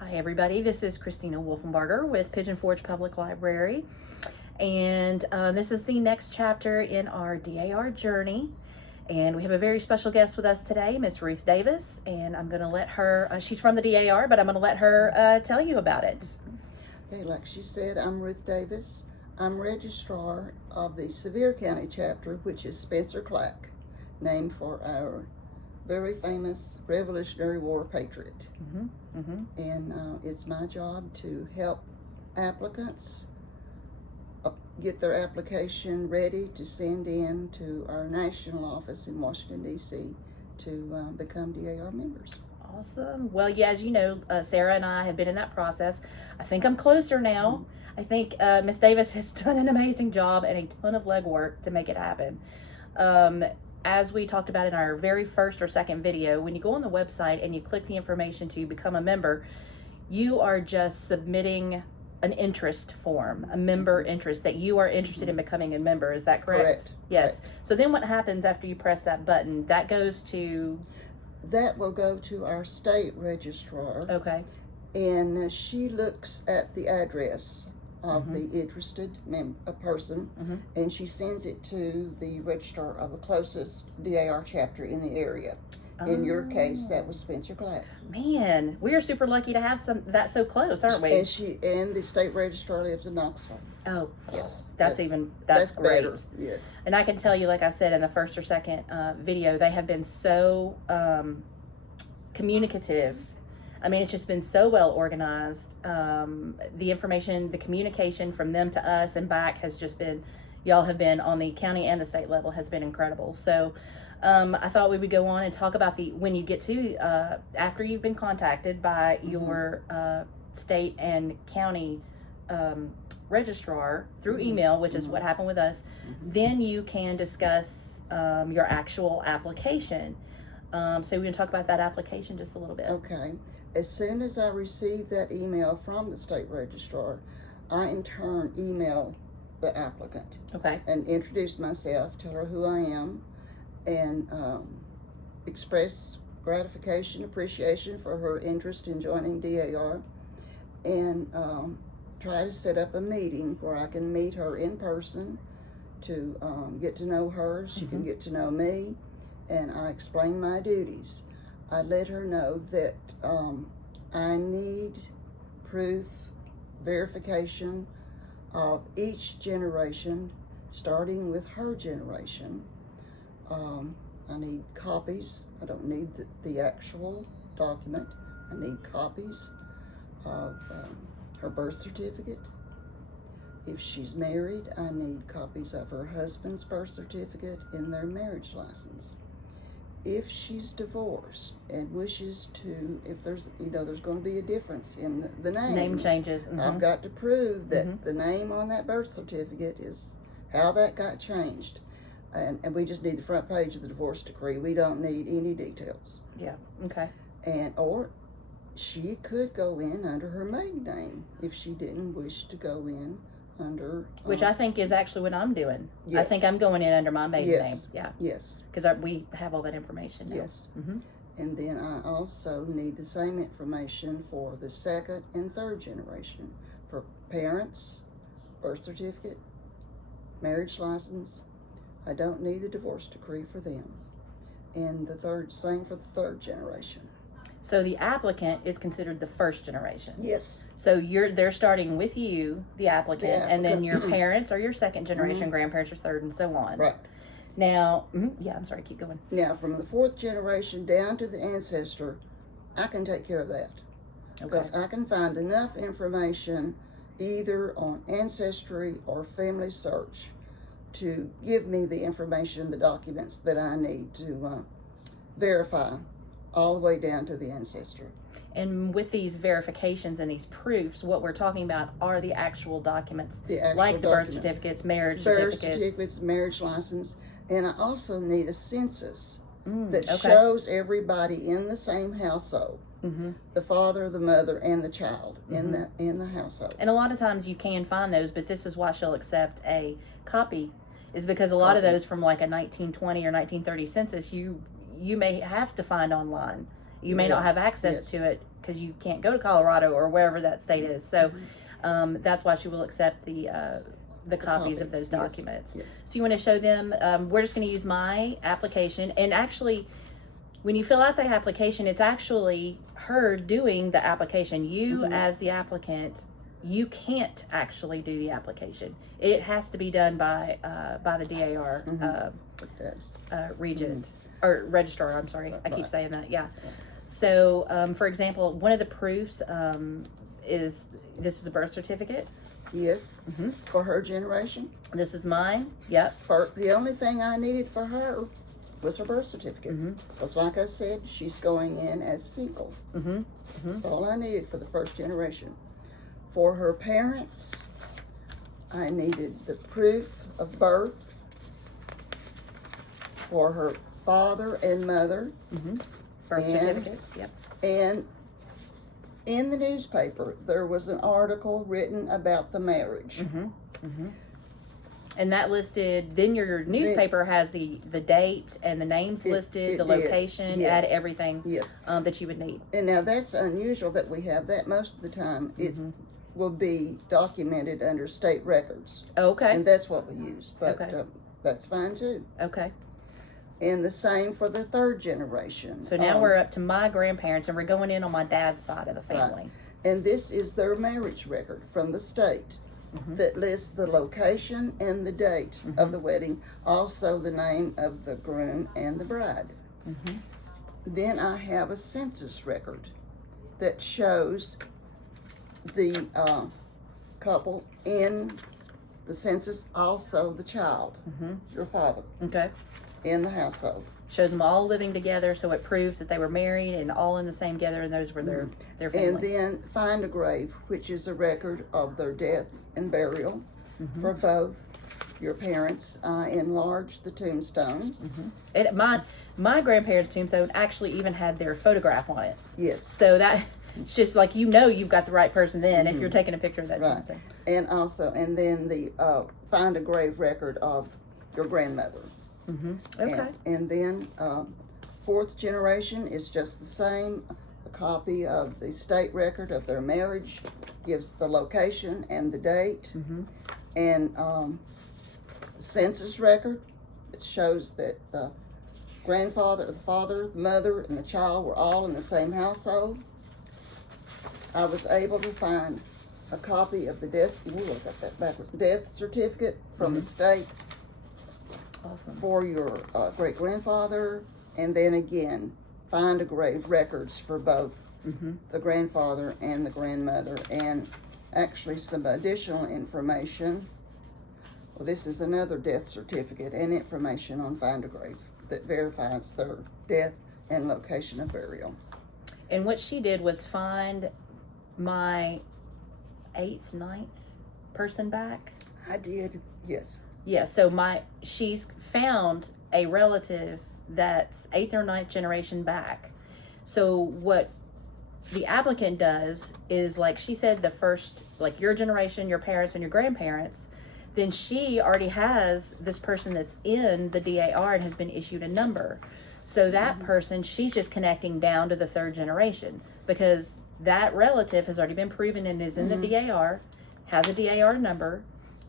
Hi everybody, this is Christina Wolfenbarger with Pigeon Forge Public Library, and this is the next chapter in our DAR journey, and we have a very special guest with us today, Miss Ruth Davis, and I'm going to let her, she's from the DAR, but I'm going to let her tell you about it. Okay, like she said, I'm Ruth Davis. I'm Registrar of the Sevier County chapter, which is Spencer Clack, named for our very famous Revolutionary War patriot. And it's my job to help applicants get their application ready to send in to our national office in Washington, D.C. to become DAR members. Awesome. Well, yeah, as you know, Sarah and I have been in that process. I think I'm closer now. I think Miss Davis has done an amazing job and a ton of legwork to make it happen. As we talked about in our very first or second video, when you go on the website and you click the information to become a member, you are just submitting an interest form, a member interest, that you are interested in becoming a member. Is that correct? Correct. Yes. Correct. So then what happens after you press that button? That goes to... That will go to our state registrar. Okay. And she looks at the address of the interested person, and she sends it to the registrar of the closest DAR chapter in the area. In your case, that was Spencer Clack. Man, we are super lucky to have that so close, aren't we? And the state registrar lives in Knoxville. Oh, yes, that's great. Better. Yes, and I can tell you, like I said in the first or second video, they have been so communicative. I mean, it's just been so well organized. The information, the communication from them to us and back has just been, y'all have been on the county and the state level has been incredible. So I thought we would go on and talk about when you get to, after you've been contacted by your state and county registrar through email, which is what happened with us, then you can discuss your actual application. So we're going to talk about that application just a little bit. Okay. As soon as I receive that email from the state registrar, I in turn email the applicant. Okay. And introduce myself, tell her who I am, and express gratification, appreciation for her interest in joining DAR, and try to set up a meeting where I can meet her in person to get to know her. She can get to know me, and I explain my duties. I let her know that I need proof, verification of each generation, starting with her generation. I need copies. I don't need the actual document. I need copies of her birth certificate. If she's married, I need copies of her husband's birth certificate and their marriage license. If she's divorced and wishes to, if there's going to be a difference in the name. Name changes. I've got to prove that the name on that birth certificate is how that got changed. And we just need the front page of the divorce decree. We don't need any details. Yeah, okay. Or she could go in under her maiden name if she didn't wish to go in under... Which I think is actually what I'm doing. Yes. I think I'm going in under my maiden name. Yeah. Yes. Because we have all that information now. Yes. And then I also need the same information for the second and third generation. For parents, birth certificate, marriage license. I don't need the divorce decree for them. And same for the third generation. So the applicant is considered the first generation. Yes. So they're starting with you, the applicant, and then your parents are your second generation, grandparents are third, and so on. Right. Now, yeah, I'm sorry, keep going. Now, from the fourth generation down to the ancestor, I can take care of that. Because I can find enough information either on Ancestry or Family Search to give me the information, the documents that I need to verify all the way down to the ancestor. And with these verifications and these proofs, what we're talking about are the actual documents, like the birth certificates, marriage certificates, marriage license, and I also need a census that shows everybody in the same household. The father, the mother, and the child in the household. And a lot of times you can find those, but this is why she'll accept a copy, is because a lot of those from like a 1920 or 1930 census, you may have to find online. You may not have access to it because you can't go to Colorado or wherever that state is. So that's why she will accept the copies of those documents. Yes. So you want to show them, we're just going to use my application. And actually, when you fill out the application, it's actually her doing the application. You as the applicant, you can't actually do the application. It has to be done by the DAR regent or registrar. I'm sorry, I keep saying that. Yeah. So, for example, one of the proofs is this is a birth certificate. Yes. For her generation. This is mine. Yep. The only thing I needed for her was her birth certificate. Because like I said, she's going in as single. That's all I needed for the first generation. For her parents, I needed the proof of birth for her father and mother. Birth certificates, yep. And in the newspaper, there was an article written about the marriage. And that listed, then your newspaper has the dates and the names listed, the location, add everything that you would need. And now that's unusual that we have that. Most of the time it will be documented under state records. Okay. And that's what we use. But that's fine too. Okay. And the same for the third generation. So now we're up to my grandparents, and we're going in on my dad's side of the family. Right. And this is their marriage record from the state that lists the location and the date of the wedding, also the name of the groom and the bride. Then I have a census record that shows the couple in the census, also the child, your father, in the household. Shows them all living together, so it proves that they were married and all in the same together, and those were their family. And then find a grave, which is a record of their death and burial for both your parents. I enlarged the tombstone. My grandparents' tombstone actually even had their photograph on it. Yes. So that it's just like you've got the right person then if you're taking a picture of that tombstone. And also, and then the find a grave record of your grandmother. Okay. And then fourth generation is just the same. A copy of the state record of their marriage gives the location and the date. And the census record that shows that the grandfather, the father, the mother, and the child were all in the same household. I was able to find a copy of the death certificate from the state. Awesome. For your great-grandfather, and then again, find a grave records for both the grandfather and the grandmother, and actually some additional information. Well, this is another death certificate and information on find a grave that verifies their death and location of burial. And what she did was find my 8th, 9th person back. I did, yes. Yeah, so she's found a relative that's 8th or 9th generation back. So what the applicant does is, like she said, the first, like your generation, your parents and your grandparents, then she already has this person that's in the DAR and has been issued a number. So that person, she's just connecting down to the 3rd generation because that relative has already been proven and is in the DAR, has a DAR number.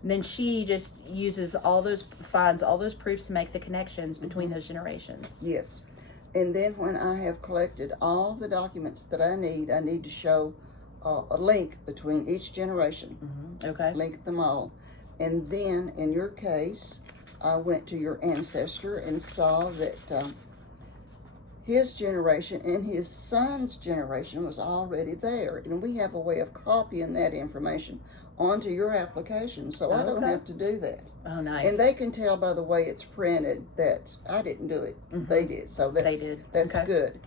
Then she just finds all those proofs to make the connections between those generations. Yes. And then when I have collected all the documents that I need to show a link between each generation. Okay. Link them all. And then in your case, I went to your ancestor and saw that his generation and his son's generation was already there. And we have a way of copying that information onto your application, so I don't have to do that. Oh, nice. And they can tell by the way it's printed that I didn't do it. They did, so that's good.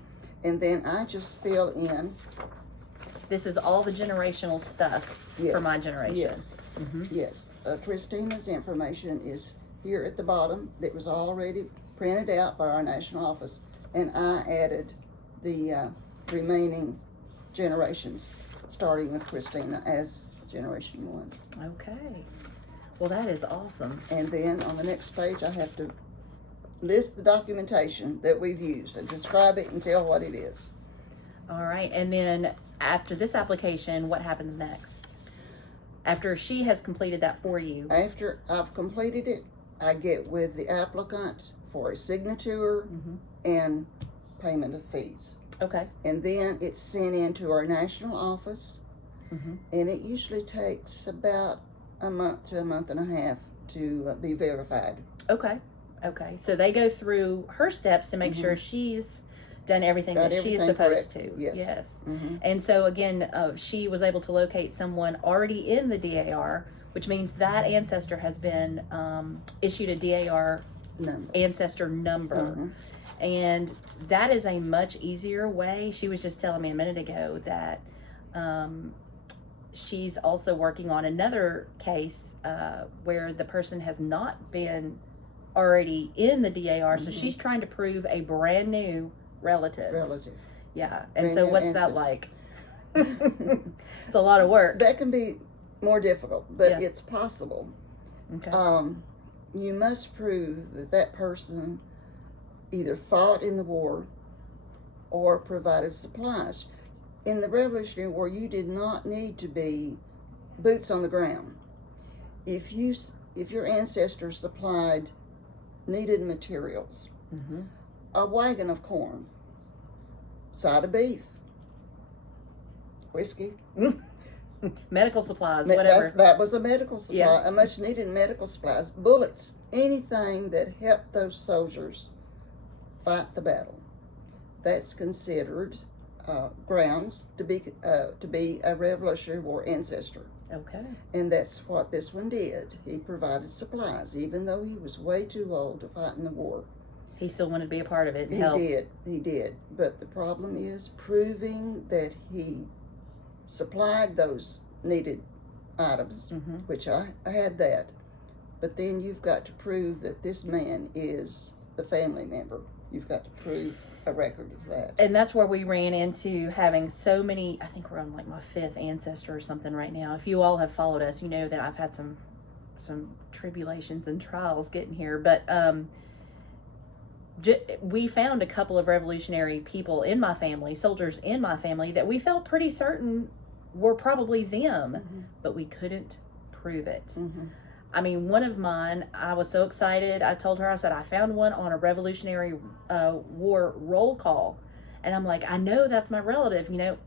And then I just fill in. This is all the generational stuff for my generation. Yes, yes. Christina's information is here at the bottom. It was already printed out by our national office, and I added the remaining generations, starting with Christina as Generation 1. Okay. Well, that is awesome. And then on the next page, I have to list the documentation that we've used and describe it and tell what it is. All right. And then After this application, what happens next? After she has completed that for you? After I've completed it, I get with the applicant for a signature and payment of fees. Okay. And then it's sent into our national office, and it usually takes about a month to a month and a half to be verified. Okay. Okay. So they go through her steps to make sure she's done everything that she is supposed to. Yes. And so again, she was able to locate someone already in the DAR, which means that ancestor has been issued a DAR ancestor number. And that is a much easier way. She was just telling me a minute ago that she's also working on another case where the person has not been already in the DAR, so she's trying to prove a brand new relative. Yeah. And brand so what's ancestor. that like? It's a lot of work. That can be more difficult, but it's possible. Okay. You must prove that that person either fought in the war or provided supplies. In the Revolutionary War, you did not need to be boots on the ground. If your ancestors supplied needed materials, a wagon of corn, side of beef, whiskey, medical supplies, whatever. That was a medical supply, a much needed medical supplies, bullets, anything that helped those soldiers fight the battle. That's considered grounds to be a Revolutionary War ancestor. Okay. And that's what this one did. He provided supplies, even though he was way too old to fight in the war. He still wanted to be a part of it and He help. did. But the problem is proving that he supplied those needed items, which I had that. But then you've got to prove that this man is the family member. You've got to prove a record of that. And that's where we ran into having so many, I think we're on like my 5th ancestor or something right now. If you all have followed us, you know that I've had some tribulations and trials getting here. But we found a couple of revolutionary people in my family, soldiers in my family, that we felt pretty certain were probably them, but we couldn't prove it. I mean, one of mine, I was so excited. I told her, I said, I found one on a Revolutionary War roll call. And I'm like, I know that's my relative, you know,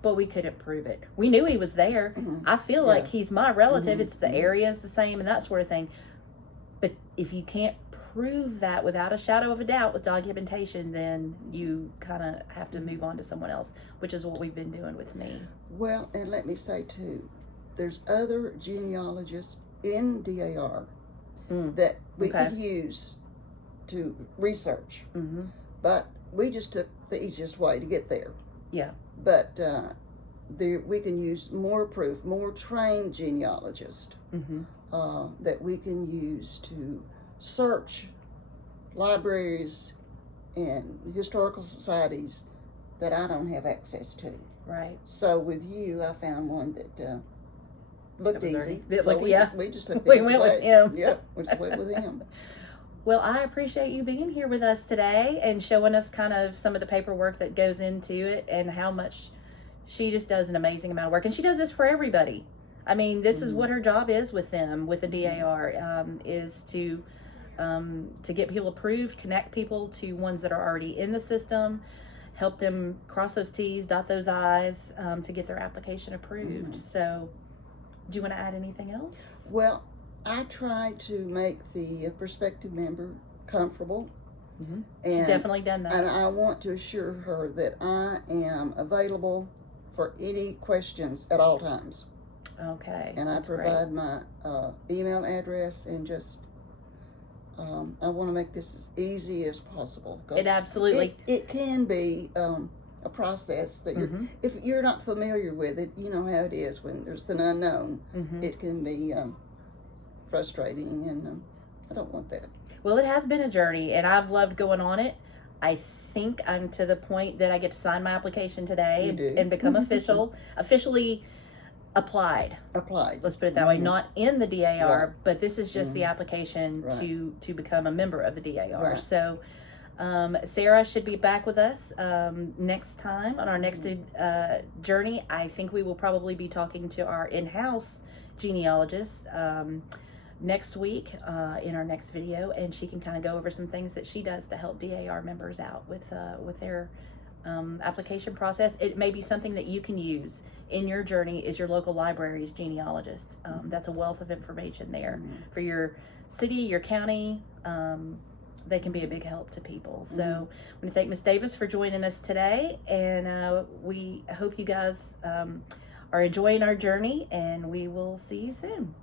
but we couldn't prove it. We knew he was there. I feel like he's my relative. It's the area is the same and that sort of thing. But if you can't prove that without a shadow of a doubt with documentation, then you kind of have to move on to someone else, which is what we've been doing with me. Well, and let me say too, there's other genealogists in DAR that we could use to research, but we just took the easiest way to get there. Yeah. But we can use more proof, more trained genealogists that we can use to search libraries and historical societies that I don't have access to. Right. So with you, I found one that looked easy. We just took we went with him. Yep, we just went with him. Well, I appreciate you being here with us today and showing us kind of some of the paperwork that goes into it and how much she just does an amazing amount of work. And she does this for everybody. I mean, this is what her job is with them, with the DAR, is to get people approved, connect people to ones that are already in the system, help them cross those T's, dot those I's, to get their application approved. So, do you want to add anything else? Well, I try to make the prospective member comfortable. She's definitely done that. And I want to assure her that I am available for any questions at all times. Okay. And I provide my email address and just, I want to make this as easy as possible. It absolutely. It can be a process that if you're not familiar with it, you know how it is when there's an unknown. It can be frustrating, and I don't want that. Well, it has been a journey, and I've loved going on it. I think I'm to the point that I get to sign my application today and become officially applied. Let's put it that way. Not in the DAR, but this is just the application to become a member of the DAR. So Sarah should be back with us next time on our next journey. I think we will probably be talking to our in-house genealogist next week in our next video, and she can kind of go over some things that she does to help DAR members out with their application process. It may be something that you can use in your journey is your local library's genealogist. That's a wealth of information there for your city, your county. They can be a big help to people. So I want to thank Ms. Davis for joining us today, and we hope you guys are enjoying our journey, and we will see you soon.